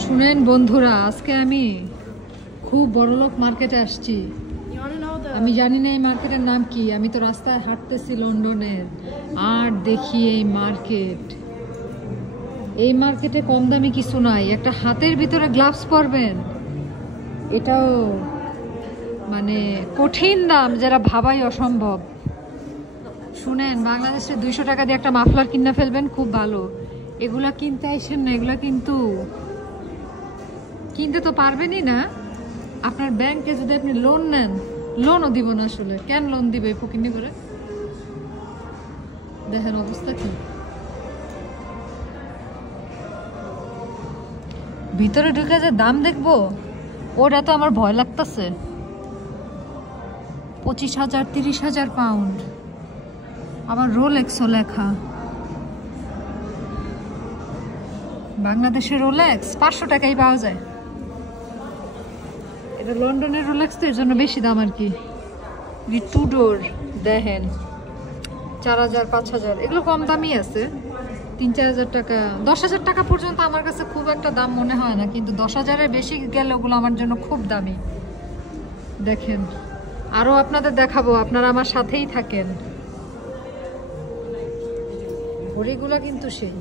শুনেন বন্ধুরা, আজকে আমি খুব বড়লোক মার্কেটে আসছি। আমি জানি না এই মার্কেটের নাম কি। আমি তো রাস্তায় হাঁটতেছি লন্ডনের, আর দেখি এই মার্কেটে কম দামি কিছু নাই। একটা হাতের ভিতরে গ্লাভস পরবেন, এটাও মানে কঠিন দাম, যারা ভাবাই অসম্ভব। শুনেন, বাংলাদেশে 200 টাকা দিয়ে একটা মাফলার কিনে ফেলবেন, খুব ভালো। এগুলা কিনতে আইসেন না, এগুলা কিন্তু কিনতে তো পারবেনই না। আপনার ব্যাংকে যদি আপনি লোন নেন, লোনও দিব না। আসলে কেন লোন দিবে ফকিনি করে? দেখেন অবস্থা কি। ভিতরে ঢুকে যে দাম দেখবো, ওটা তো আমার ভয় লাগতেছে। 25,000 30,000 পাউন্ড, আবার রোলেক্সও লেখা। বাংলাদেশের রোলেক্স 500 টাকায় পাওয়া যায়। এটা লন্ডনের রোলেক্স, তো এর জন্য বেশি দাম আর কি। টুডোর দেখেন 4,000 5,000, এগুলো কম দামি আছে। 3-4,000 টাকা, 10,000 টাকা পর্যন্ত আমার কাছে খুব একটা দাম মনে হয় না, কিন্তু 10,000-এর বেশি গেলে ওগুলো আমার জন্য খুব দামি। দেখেন, আরও আপনাদের দেখাবো, আপনারা আমার সাথেই থাকেন। ঘড়িগুলো কিন্তু সেই